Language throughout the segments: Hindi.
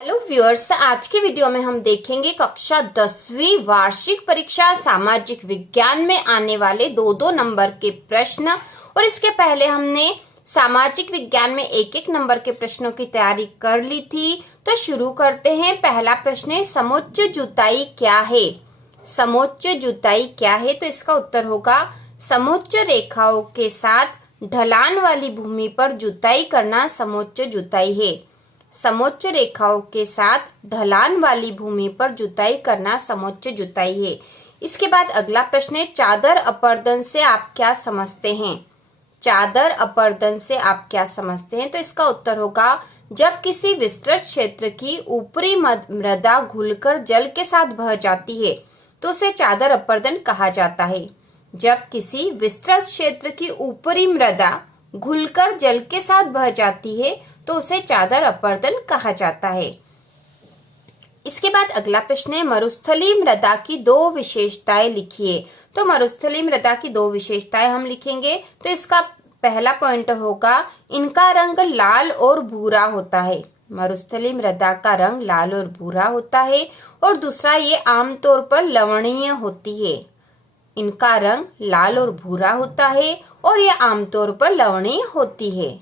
हेलो व्यूअर्स, आज की वीडियो में हम देखेंगे कक्षा 10वीं वार्षिक परीक्षा सामाजिक विज्ञान में आने वाले दो नंबर के प्रश्न। और इसके पहले हमने सामाजिक विज्ञान में एक नंबर के प्रश्नों की तैयारी कर ली थी। तो शुरू करते हैं। पहला प्रश्न है, समोच्च जुताई क्या है? समोच्च जुताई क्या है? तो इसका उत्तर होगा, समोच्च रेखाओं के साथ ढलान वाली भूमि पर जुताई करना समोच्च जुताई है। समोच्च रेखाओं के साथ ढलान वाली भूमि पर जुताई करना समोच्च जुताई है। इसके बाद अगला प्रश्न है, चादर अपर्दन से आप क्या समझते हैं? चादर अपर्दन से आप क्या समझते हैं? तो इसका उत्तर होगा, जब किसी विस्तृत क्षेत्र की ऊपरी मृदा घुलकर जल के साथ बह जाती है तो उसे चादर अपर्दन कहा जाता है। जब किसी विस्तृत क्षेत्र की ऊपरी मृदा घुलकर जल के साथ बह जाती है तो उसे चादर अपर्दन कहा जाता है। इसके बाद अगला प्रश्न है, मरुस्थलीय मृदा की दो विशेषताएं लिखिए। तो मरुस्थलीय मृदा की दो विशेषताएं हम लिखेंगे। तो इसका पहला पॉइंट होगा, इनका रंग लाल और भूरा होता है। मरुस्थलीय मृदा का रंग लाल और भूरा होता है। और दूसरा, ये आमतौर पर लवणीय होती है। इनका रंग लाल और भूरा होता है और ये आमतौर पर लवणीय होती है।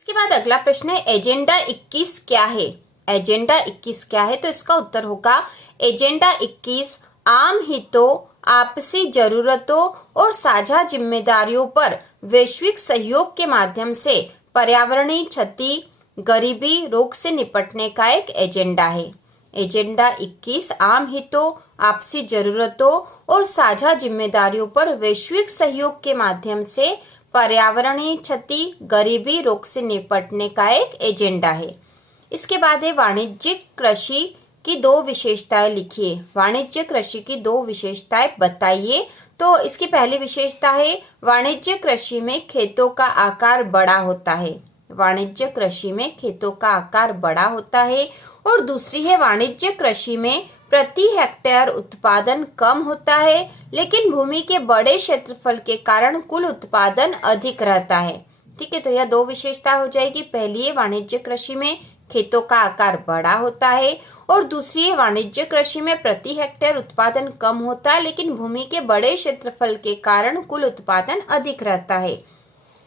इसके बाद अगला प्रश्न है, एजेंडा 21 क्या है? एजेंडा 21 क्या है? तो इसका उत्तर होगा, एजेंडा 21 आम हितों, आपसी जरूरतों और साझा जिम्मेदारियों पर वैश्विक सहयोग के माध्यम से पर्यावरणीय क्षति, गरीबी, रोग से निपटने का एक एजेंडा है। एजेंडा 21 आम हितों, आपसी जरूरतों और साझा जिम्मेदारियों पर वैश्विक सहयोग के माध्यम से पर्यावरणीय क्षति, गरीबी, रोग से निपटने का एक एजेंडा है। इसके बाद है, वाणिज्यिक कृषि की दो विशेषताएं लिखिए। वाणिज्य कृषि की दो विशेषताएं बताइए। तो इसकी पहली विशेषता है, वाणिज्य कृषि में खेतों का आकार बड़ा होता है। वाणिज्य कृषि में खेतों का आकार बड़ा होता है। और दूसरी है, वाणिज्य कृषि में प्रति हेक्टेयर उत्पादन कम होता है, लेकिन भूमि के बड़े क्षेत्रफल के कारण कुल उत्पादन अधिक रहता है। ठीक है, तो यह दो विशेषता हो जाएगी। पहली है, वाणिज्य कृषि में खेतों का आकार बड़ा होता है। और दूसरी है, वाणिज्य कृषि में प्रति हेक्टेयर उत्पादन कम होता है, लेकिन भूमि के बड़े क्षेत्रफल के कारण कुल उत्पादन अधिक रहता है।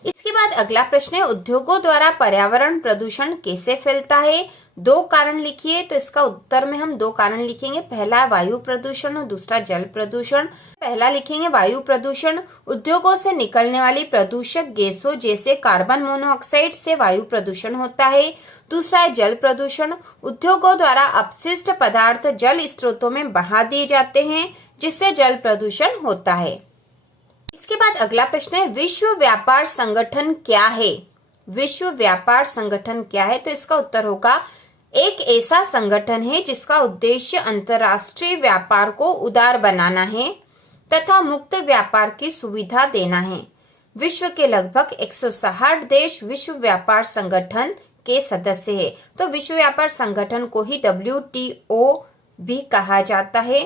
इसके बाद अगला प्रश्न है, उद्योगों द्वारा पर्यावरण प्रदूषण कैसे फैलता है? दो कारण लिखिए। तो इसका उत्तर में हम दो कारण लिखेंगे। पहला वायु प्रदूषण और दूसरा जल प्रदूषण। पहला लिखेंगे वायु प्रदूषण। उद्योगों से निकलने वाली प्रदूषक गैसों जैसे कार्बन मोनोऑक्साइड से वायु प्रदूषण होता है। दूसरा है जल प्रदूषण। उद्योगों द्वारा अपशिष्ट पदार्थ जल स्रोतों में बहा दिए जाते हैं, जिससे जल प्रदूषण होता है। इसके बाद अगला प्रश्न है, विश्व व्यापार संगठन क्या है? विश्व व्यापार संगठन क्या है? तो इसका उत्तर होगा, एक ऐसा संगठन है जिसका उद्देश्य अंतर्राष्ट्रीय व्यापार को उदार बनाना है तथा मुक्त व्यापार की सुविधा देना है। विश्व के लगभग 160 देश विश्व व्यापार संगठन के सदस्य है। तो विश्व व्यापार संगठन को ही WTO भी कहा जाता है।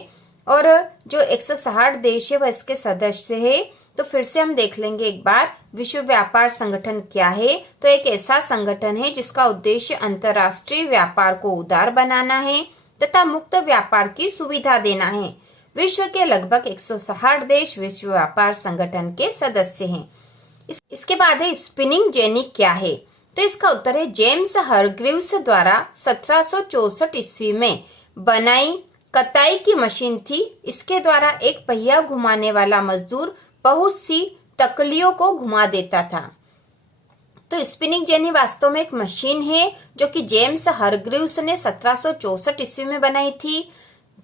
और जो 160 देश है वह इसके सदस्य है। तो फिर से हम देख लेंगे एक बार, विश्व व्यापार संगठन क्या है? तो एक ऐसा संगठन है जिसका उद्देश्य अंतर्राष्ट्रीय व्यापार को उदार बनाना है तथा मुक्त व्यापार की सुविधा देना है। विश्व के लगभग 160 देश विश्व व्यापार संगठन के सदस्य हैं। इसके बाद है, स्पिनिंग जेनी क्या है? तो इसका उत्तर है, जेम्स हरग्रीव्स द्वारा 1764 ईस्वी में बनाई कताई की मशीन थी। इसके द्वारा एक पहिया घुमाने वाला मजदूर बहुत सी तकलियों को घुमा देता था। तो स्पिनिंग जेनी वास्तव में एक मशीन है जो कि जेम्स हरग्रीव्स ने 1764 ईस्वी में बनाई थी।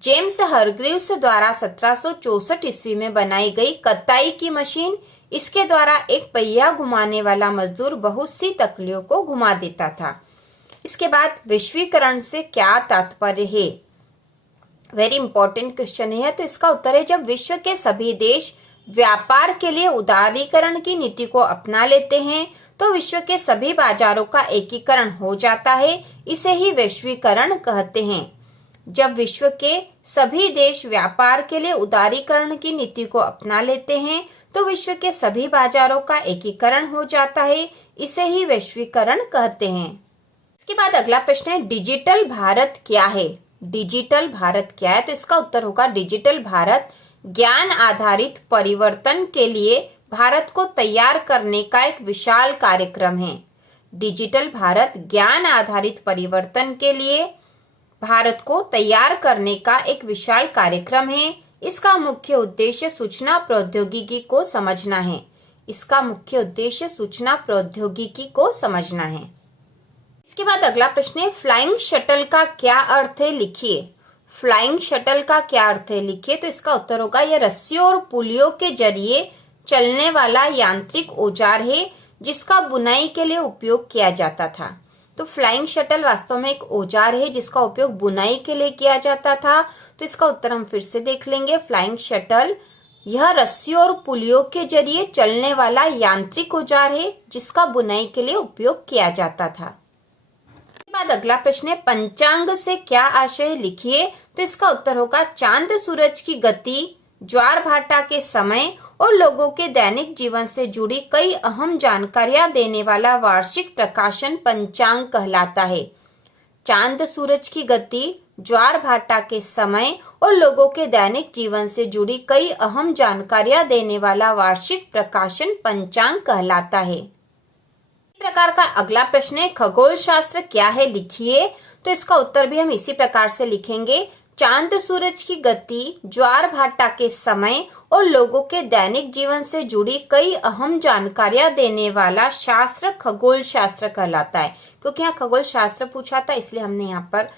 जेम्स हरग्रीव्स द्वारा 1764 ईस्वी में बनाई गई कताई की मशीन, इसके द्वारा एक पहिया घुमाने वाला मजदूर बहुत सी तकलियों को घुमा देता था। इसके बाद, वैश्वीकरण से क्या तात्पर्य है? वेरी इंपॉर्टेंट क्वेश्चन है। तो इसका उत्तर है, जब विश्व के सभी देश व्यापार के लिए उदारीकरण की नीति को अपना लेते हैं तो विश्व के सभी बाजारों का एकीकरण हो जाता है। इसे ही वैश्वीकरण कहते हैं। जब विश्व के सभी देश व्यापार के लिए उदारीकरण की नीति को अपना लेते हैं तो विश्व के सभी बाजारों का एकीकरण हो जाता है। इसे ही वैश्वीकरण कहते हैं। इसके बाद अगला प्रश्न है डिजिटल भारत क्या है। डिजिटल भारत क्या है, तो इसका उत्तर होगा डिजिटल भारत ज्ञान आधारित परिवर्तन के लिए भारत को तैयार करने का एक विशाल कार्यक्रम है। डिजिटल भारत ज्ञान आधारित परिवर्तन के लिए भारत को तैयार करने का एक विशाल कार्यक्रम है। इसका मुख्य उद्देश्य सूचना प्रौद्योगिकी को समझना है। इसका मुख्य उद्देश्य सूचना प्रौद्योगिकी को समझना है। इसके बाद अगला प्रश्न है फ्लाइंग शटल का क्या अर्थ है, लिखिए। फ्लाइंग शटल का क्या अर्थ है, लिखिए। तो इसका उत्तर होगा यह रस्सियों और पुलियों के जरिए चलने वाला यांत्रिक औजार है जिसका बुनाई के लिए उपयोग किया जाता था। तो फ्लाइंग शटल वास्तव में एक औजार है जिसका उपयोग बुनाई के लिए किया जाता था। तो इसका उत्तर हम फिर से देख लेंगे। फ्लाइंग शटल यह रस्सियों और पुलियों के जरिए चलने वाला यांत्रिक औजार है जिसका बुनाई के लिए उपयोग किया जाता था। बाद अगला प्रश्न है पंचांग से क्या आशय, लिखिए। तो इसका उत्तर होगा चांद सूरज की गति, ज्वार भाटा के समय और लोगों के दैनिक जीवन से जुड़ी कई अहम जानकारियां देने वाला वार्षिक प्रकाशन पंचांग कहलाता है। चांद सूरज की गति, ज्वार भाटा के समय और लोगों के दैनिक जीवन से जुड़ी कई अहम जानकारियां देने वाला वार्षिक प्रकाशन पंचांग कहलाता है। प्रकार का अगला प्रश्न है खगोल शास्त्र क्या है, लिखिए। तो इसका उत्तर भी हम इसी प्रकार से लिखेंगे। चांद सूरज की गति, ज्वार भाटा के समय और लोगों के दैनिक जीवन से जुड़ी कई अहम जानकारियां देने वाला शास्त्र खगोल शास्त्र कहलाता है। क्योंकि यहाँ खगोल शास्त्र पूछा था इसलिए हमने यहाँ पर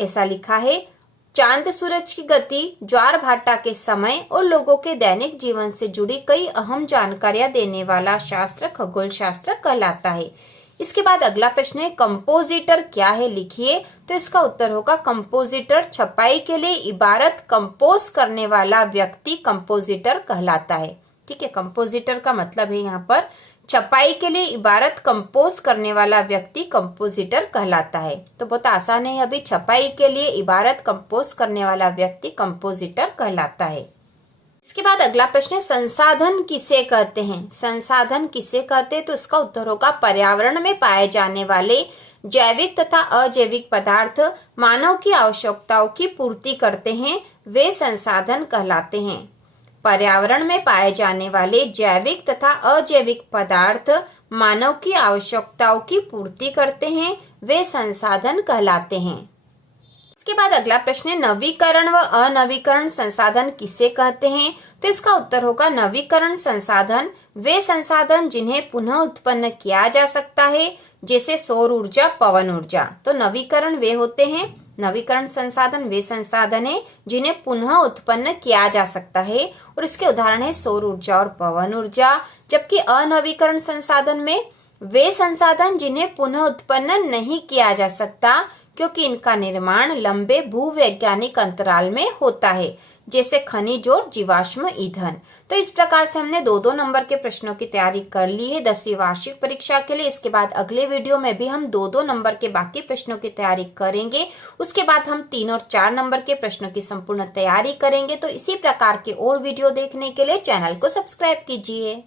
ऐसा लिखा है। चांद सूरज की गति, ज्वार भाटा के समय और लोगों के दैनिक जीवन से जुड़ी कई अहम जानकारियां देने वाला शास्त्र खगोल शास्त्र कहलाता है। इसके बाद अगला प्रश्न है कंपोजिटर क्या है, लिखिए। तो इसका उत्तर होगा कंपोजिटर छपाई के लिए इबारत कंपोज करने वाला व्यक्ति कंपोजिटर कहलाता है। ठीक है, कंपोजिटर का मतलब है यहाँ पर छपाई के लिए इबारत कंपोज करने वाला व्यक्ति कंपोजिटर कहलाता है। तो बहुत आसान है, अभी छपाई के लिए इबारत कंपोज करने वाला व्यक्ति कंपोजिटर कहलाता है। इसके बाद अगला प्रश्न है संसाधन किसे कहते हैं। संसाधन किसे कहते हैं, तो इसका उत्तर होगा पर्यावरण में पाए जाने वाले जैविक तथा अजैविक पदार्थ मानव की आवश्यकताओं की पूर्ति करते हैं, वे संसाधन कहलाते हैं। पर्यावरण में पाए जाने वाले जैविक तथा अजैविक पदार्थ मानव की आवश्यकताओं की पूर्ति करते हैं, वे संसाधन कहलाते हैं। इसके बाद अगला प्रश्न है नवीकरण व अनवीकरण संसाधन किसे कहते हैं। तो इसका उत्तर होगा नवीकरण संसाधन वे संसाधन जिन्हें पुनः उत्पन्न किया जा सकता है, जैसे सौर ऊर्जा, पवन ऊर्जा। तो नवीकरण वे होते हैं, नवीकरण संसाधन वे संसाधन है जिन्हें पुनः उत्पन्न किया जा सकता है, और इसके उदाहरण है सौर ऊर्जा और पवन ऊर्जा। जबकि अनवीकरण संसाधन में वे संसाधन जिन्हें पुनः उत्पन्न नहीं किया जा सकता, क्योंकि इनका निर्माण लंबे भूवैज्ञानिक अंतराल में होता है, जैसे खनिज और जीवाश्म ईंधन। तो इस प्रकार से हमने 2-2 नंबर के प्रश्नों की तैयारी कर ली है 10वीं वार्षिक परीक्षा के लिए। इसके बाद अगले वीडियो में भी हम 2-2 नंबर के बाकी प्रश्नों की तैयारी करेंगे। उसके बाद हम 3 और 4 नंबर के प्रश्नों की संपूर्ण तैयारी करेंगे। तो इसी प्रकार के और वीडियो देखने के लिए चैनल को सब्सक्राइब कीजिए।